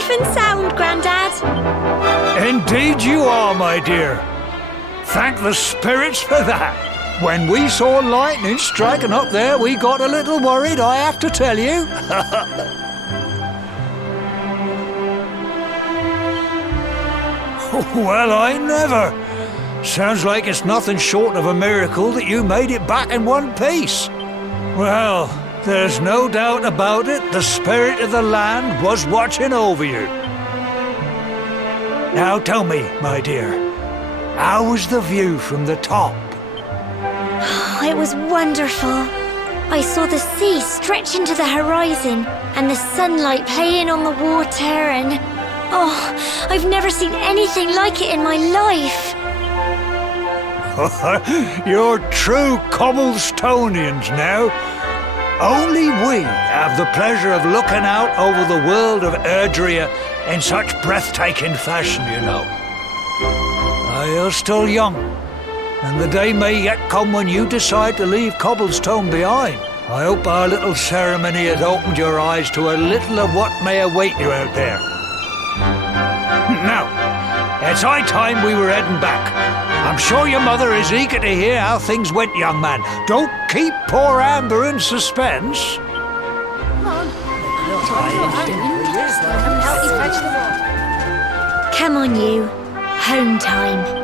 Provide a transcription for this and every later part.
safe and sound, Grandad. Indeed you are, my dear. Thank the spirits for that. When we saw lightning striking up there, we got a little worried, I have to tell you. Well, I never. Sounds like it's nothing short of a miracle that you made it back in one piece. Well, there's no doubt about it, the spirit of the land was watching over you. Now tell me, my dear, how was the view from the top? It was wonderful. I saw the sea stretch into the horizon and the sunlight playing on the water and... Oh, I've never seen anything like it in my life. You're true Cobblestonians now. Only we have the pleasure of looking out over the world of Erdrea in such breathtaking fashion, you know. You're still young, and the day may yet come when you decide to leave Cobblestone behind. I hope our little ceremony has opened your eyes to a little of what may await you out there. Now, it's high time we were heading back. I'm sure your mother is eager to hear how things went, young man. Don't keep poor Amber in suspense. Come on, you. Home time.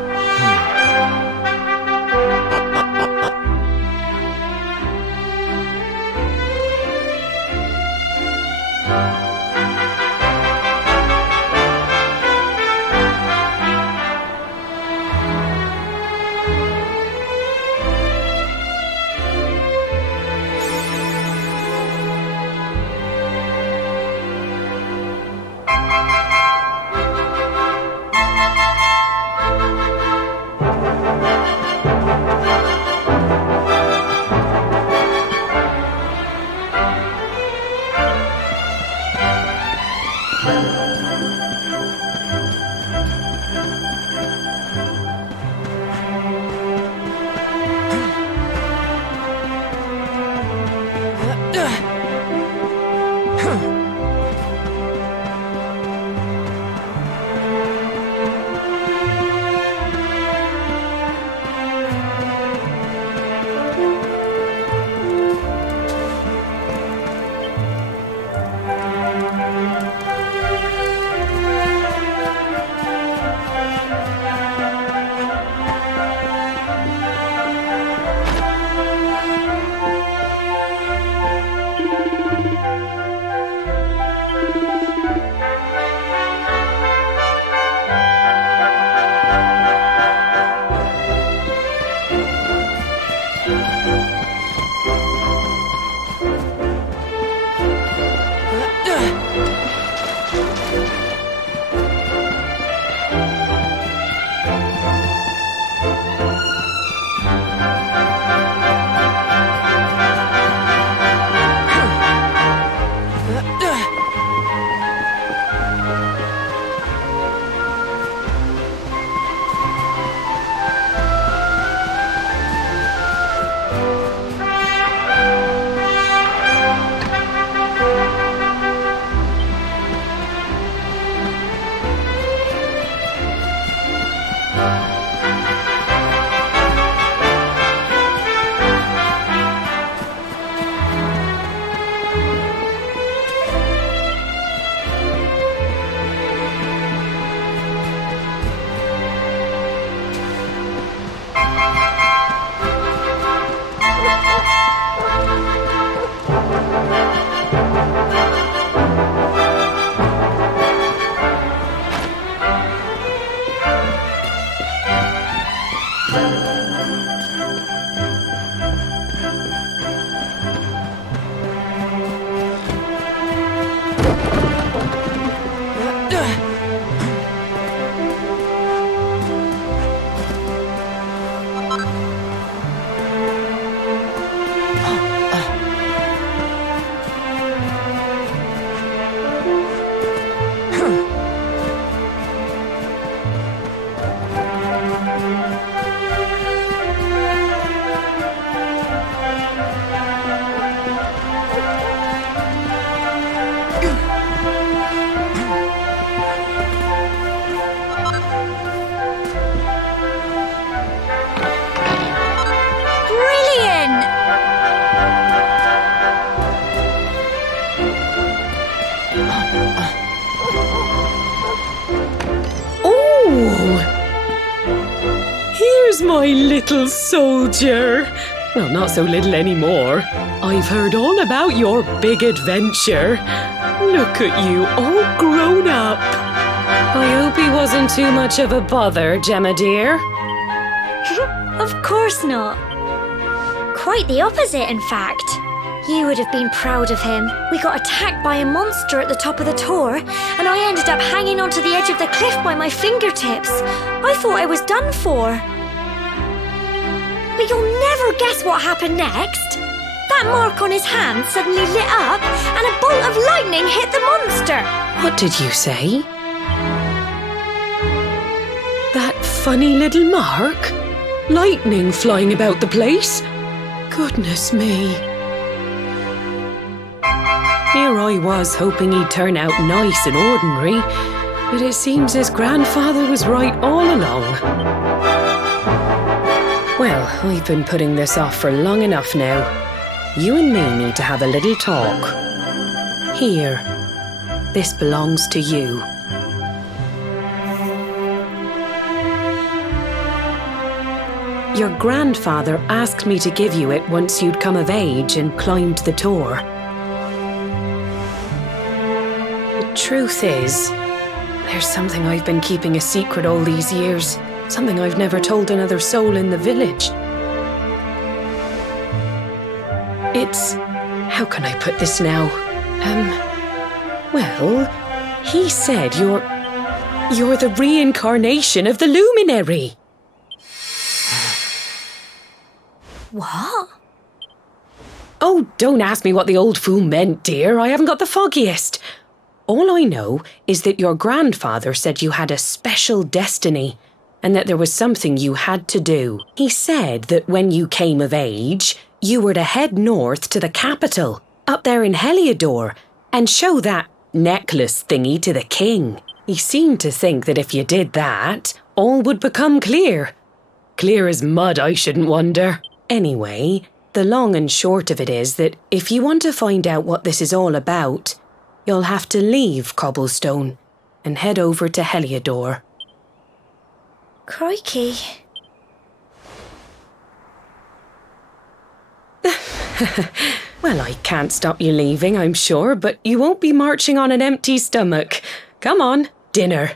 Oh! Here's my little soldier. Well, not so little anymore. I've heard all about your big adventure. Look at you, all grown up. I hope he wasn't too much of a bother, Gemma dear. Of course not. Quite the opposite, in fact. You would have been proud of him. We got attacked by a monster at the top of the tour, and I ended up hanging onto the edge of the cliff by my fingertips. I thought I was done for. But you'll never guess what happened next. That mark on his hand suddenly lit up, and a bolt of lightning hit the monster. What did you say? That funny little mark? Lightning flying about the place? Goodness me. Here I was hoping he'd turn out nice and ordinary, but it seems his grandfather was right all along. Well, I've been putting this off for long enough now. You and me need to have a little talk. Here, this belongs to you. Your grandfather asked me to give you it once you'd come of age and climbed the tour. The truth is, there's something I've been keeping a secret all these years. Something I've never told another soul in the village. It's... how can I put this now? Well, he said you're the reincarnation of the luminary. What? Oh, don't ask me what the old fool meant, dear. I haven't got the foggiest. All I know is that your grandfather said you had a special destiny and that there was something you had to do. He said that when you came of age, you were to head north to the capital, up there in Heliodor, and show that necklace thingy to the king. He seemed to think that if you did that, all would become clear. Clear as mud, I shouldn't wonder. Anyway, the long and short of it is that if you want to find out what this is all about, you'll have to leave Cobblestone and head over to Heliodor. Crikey. Well, I can't stop you leaving, I'm sure, but you won't be marching on an empty stomach. Come on, dinner.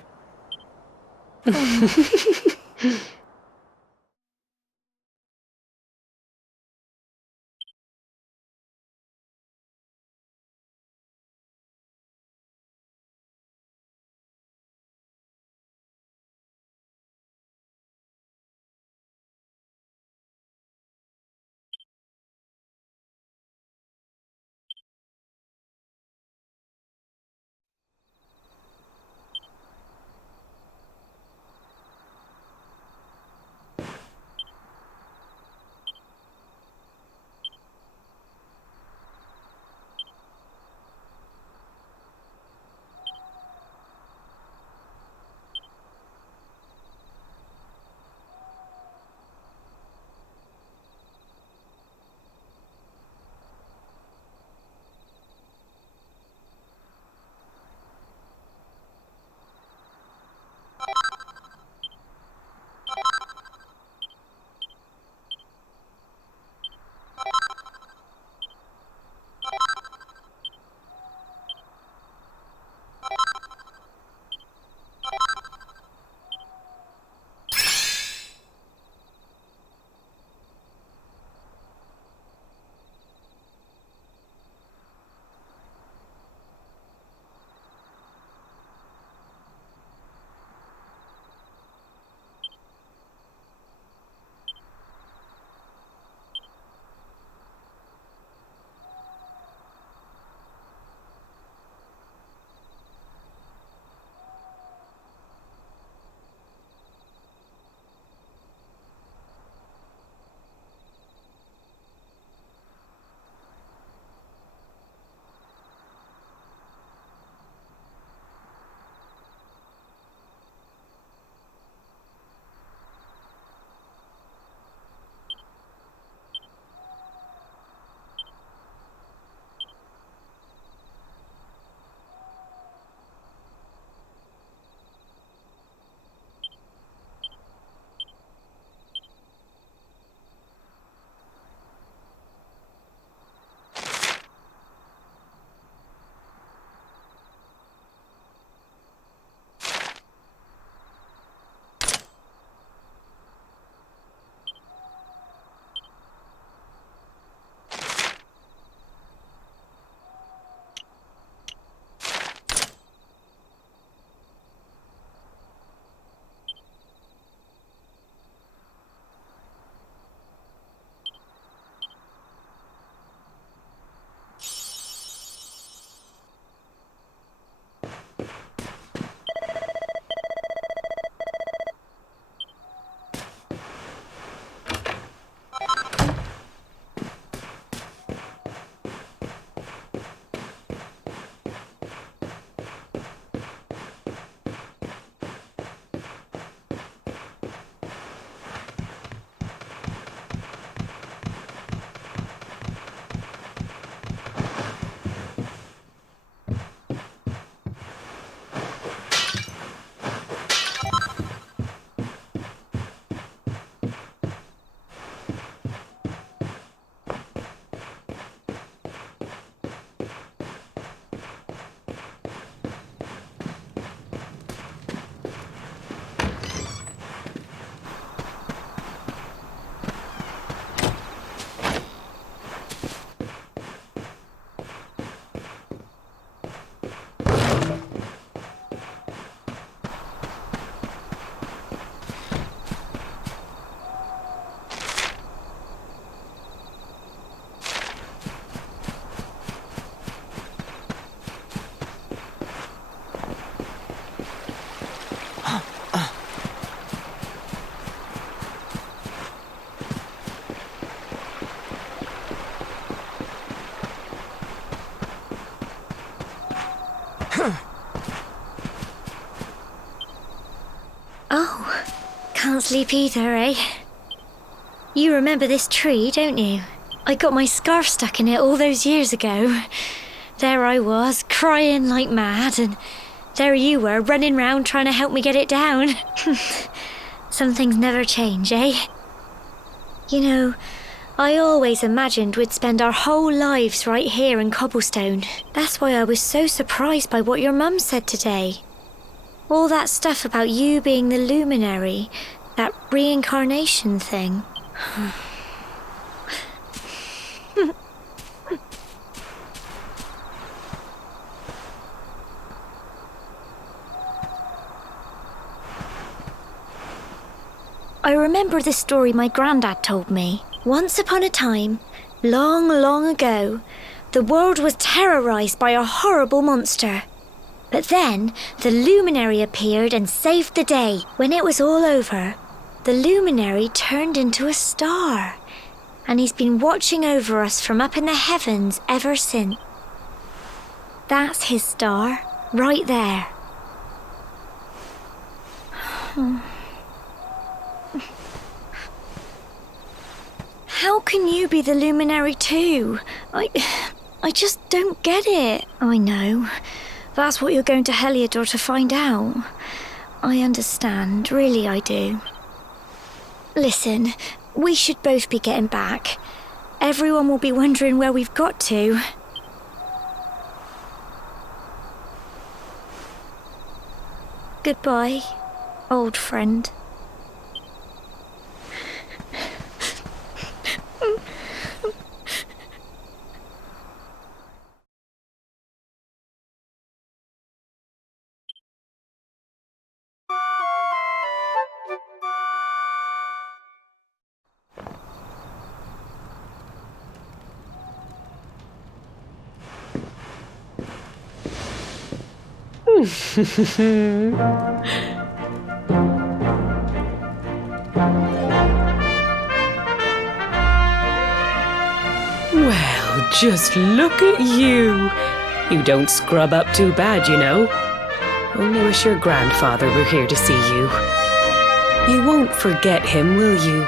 can't sleep either, eh? You remember this tree, don't you? I got my scarf stuck in it all those years ago. There I was, crying like mad, and there you were, running round trying to help me get it down. Some things never change, eh? You know, I always imagined we'd spend our whole lives right here in Cobblestone. That's why I was so surprised by what your mum said today. All that stuff about you being the luminary, that reincarnation thing. I remember the story my granddad told me. Once upon a time, long, long ago, the world was terrorised by a horrible monster. But then, the luminary appeared and saved the day. When it was all over, the luminary turned into a star. And he's been watching over us from up in the heavens ever since. That's his star, right there. How can you be the luminary too? I just don't get it. I know. That's what you're going to Heliodor to find out. I understand, really I do. Listen, we should both be getting back. Everyone will be wondering where we've got to. Goodbye, old friend. Well, just look at you. You don't scrub up too bad, you know. Only wish your grandfather were here to see you. You won't forget him, will you?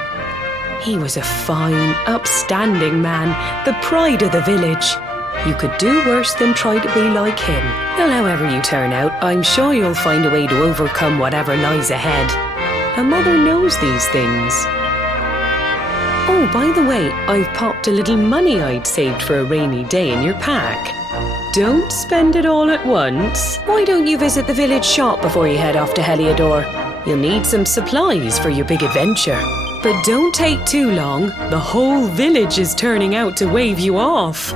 He was a fine, upstanding man, the pride of the village. You could do worse than try to be like him. Well, however you turn out, I'm sure you'll find a way to overcome whatever lies ahead. A mother knows these things. Oh, by the way, I've popped a little money I'd saved for a rainy day in your pack. Don't spend it all at once. Why don't you visit the village shop before you head off to Heliodor? You'll need some supplies for your big adventure. But don't take too long. The whole village is turning out to wave you off.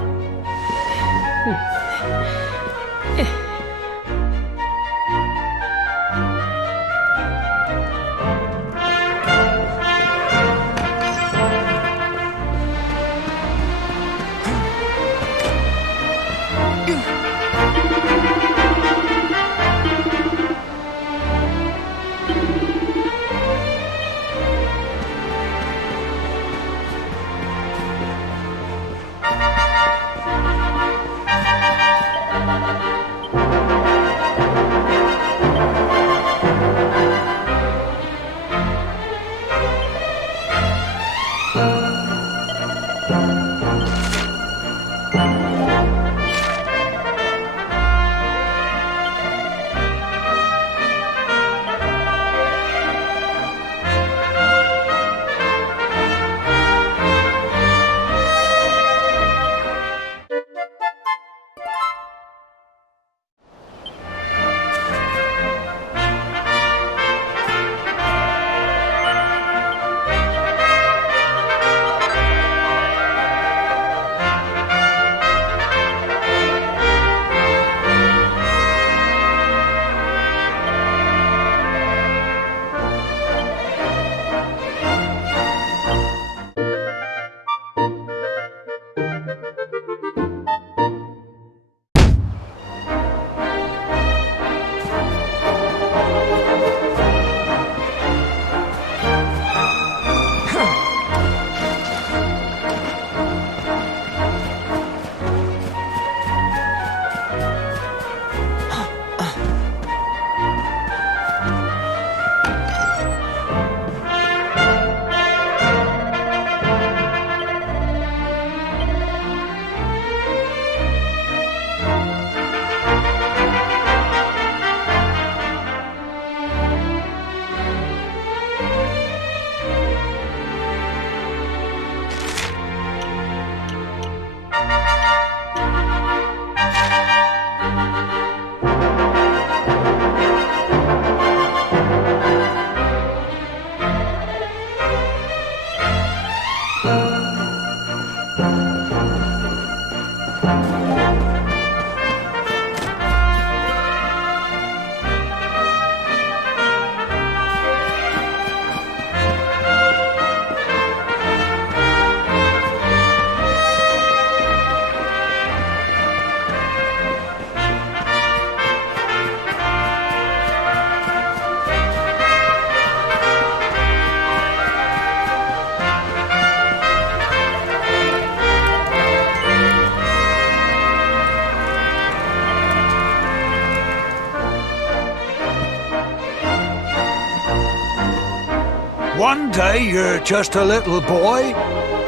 One day you're just a little boy,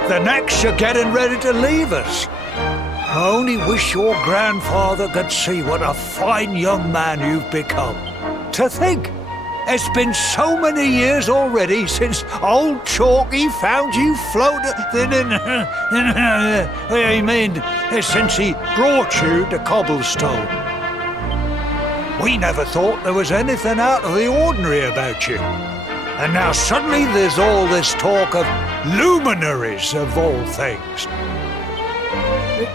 the next you're getting ready to leave us. I only wish your grandfather could see what a fine young man you've become. To think, it's been so many years already since old Chalky found you floating since he brought you to Cobblestone. We never thought there was anything out of the ordinary about you. And now suddenly there's all this talk of luminaries of all things.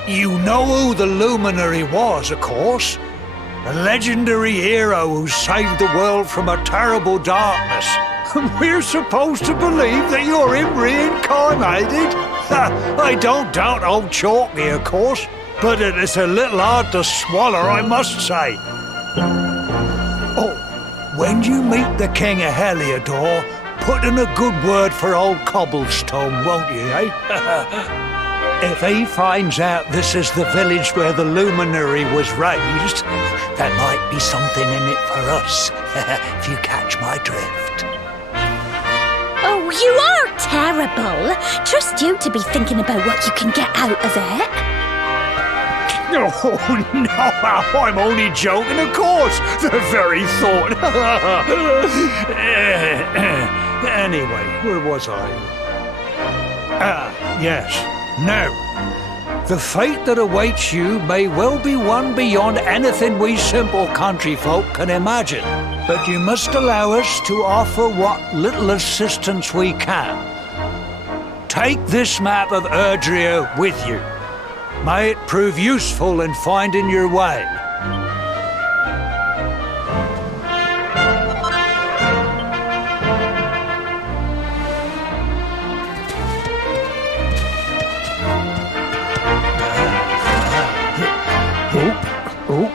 You know who the luminary was, of course. A legendary hero who saved the world from a terrible darkness. And we're supposed to believe that you're him reincarnated? I don't doubt old Chalky, of course, but it is a little hard to swallow, I must say. Oh, when you meet the King of Heliodor, put in a good word for old Cobblestone, won't you, eh? If he finds out this is the village where the luminary was raised, there might be something in it for us, if you catch my drift. Oh, you are terrible. Trust you to be thinking about what you can get out of it. Oh, no, I'm only joking, of course. The very thought. Anyway, where was I? Yes. Now, the fate that awaits you may well be one beyond anything we simple country folk can imagine. But you must allow us to offer what little assistance we can. Take this map of Erdrea with you. May it prove useful in finding your way.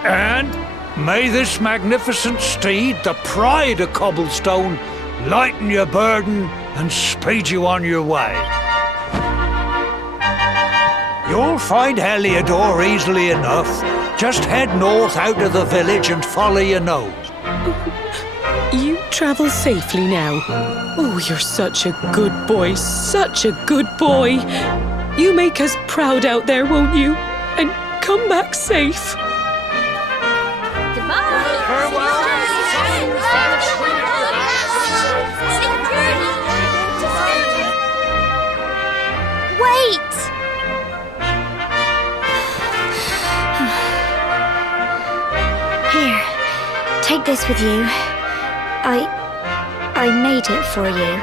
And may this magnificent steed, the pride of Cobblestone, lighten your burden and speed you on your way. You'll find Heliodor easily enough. Just head north out of the village and follow your nose. You travel safely now. Oh, you're such a good boy, such a good boy. You make us proud out there, won't you? And come back safe. Wait! Here, take this with you. I made it for you.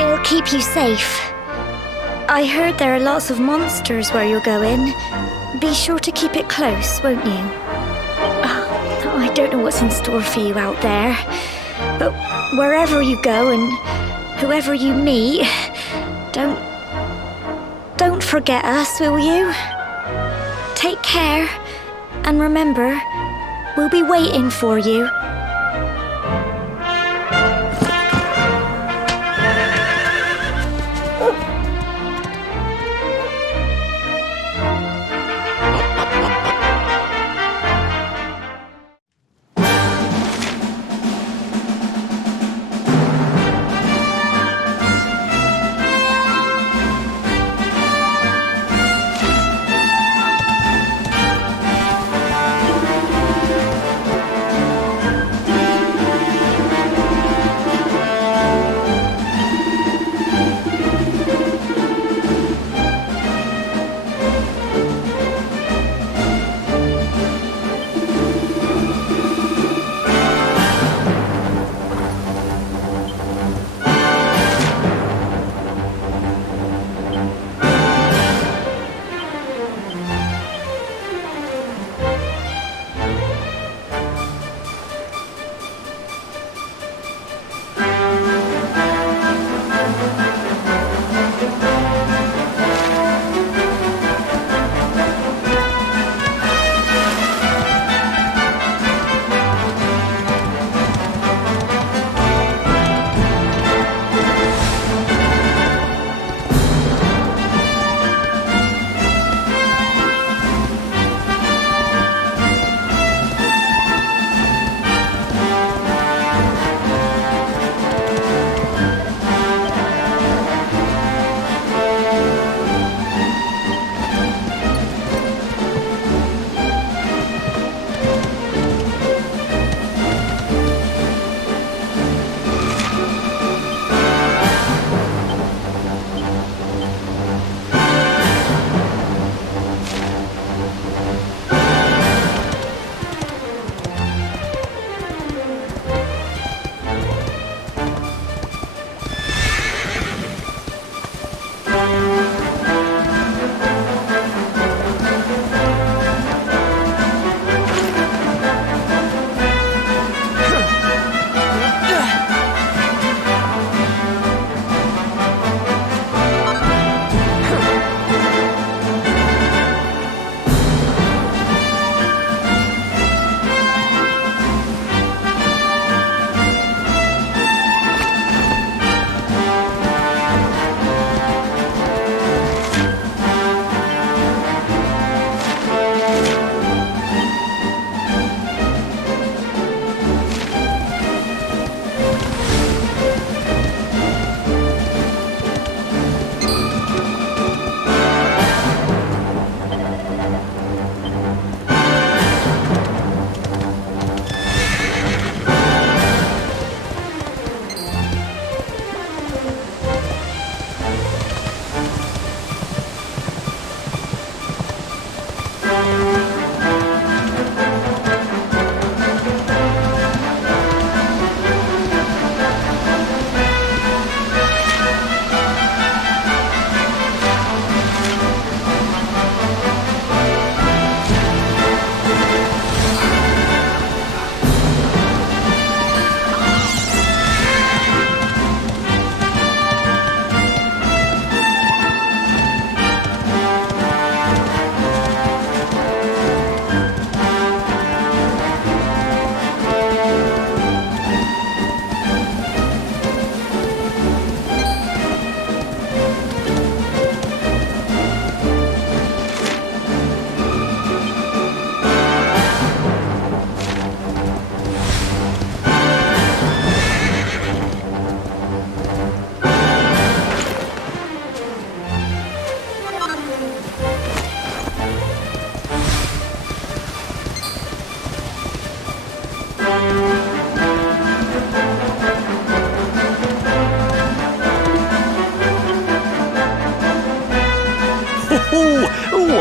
It'll keep you safe. I heard there are lots of monsters where you're going. Be sure to keep it close, won't you? Oh, I don't know what's in store for you out there, but wherever you go and whoever you meet, don't forget us, will you? Take care, and remember, we'll be waiting for you.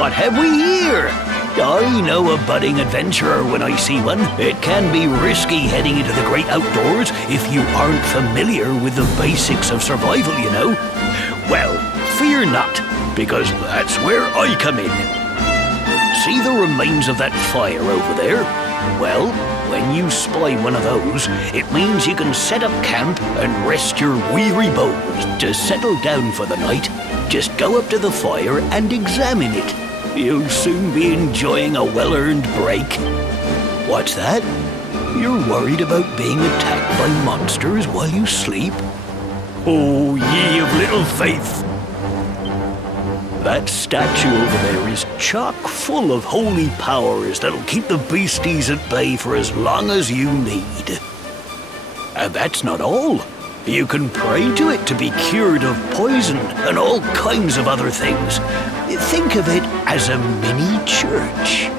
what have we here? I know a budding adventurer when I see one. It can be risky heading into the great outdoors if you aren't familiar with the basics of survival, you know. Well, fear not, because that's where I come in. See the remains of that fire over there? Well, when you spy one of those, it means you can set up camp and rest your weary bones. To settle down for the night, just go up to the fire and examine it. You'll soon be enjoying a well-earned break. What's that? You're worried about being attacked by monsters while you sleep? Oh, ye of little faith! That statue over there is chock full of holy powers that'll keep the beasties at bay for as long as you need. And that's not all. You can pray to it to be cured of poison and all kinds of other things. Think of it as a mini church.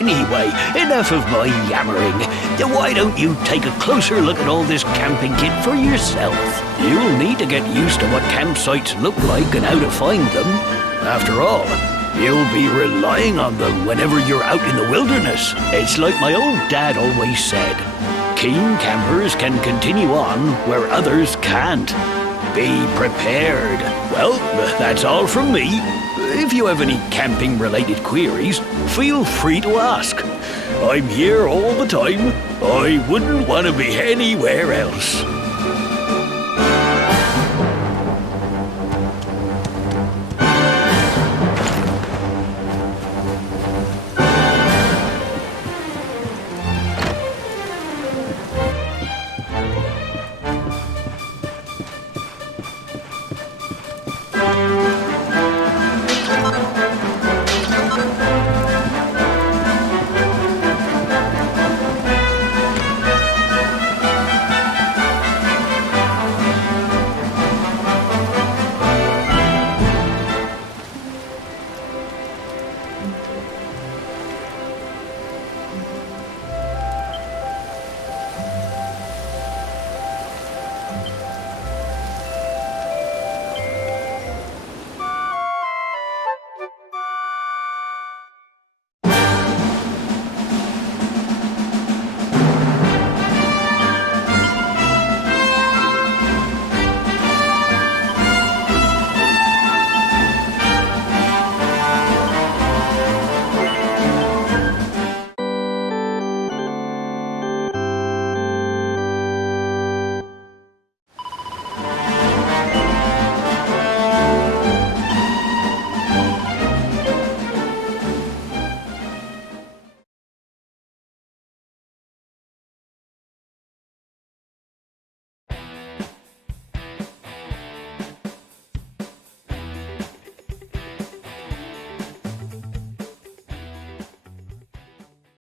Anyway, enough of my yammering. Why don't you take a closer look at all this camping kit for yourself? You'll need to get used to what campsites look like and how to find them. After all, you'll be relying on them whenever you're out in the wilderness. It's like my old dad always said, keen campers can continue on where others can't. Be prepared. Well, that's all from me. If you have any camping-related queries, feel free to ask. I'm here all the time. I wouldn't want to be anywhere else.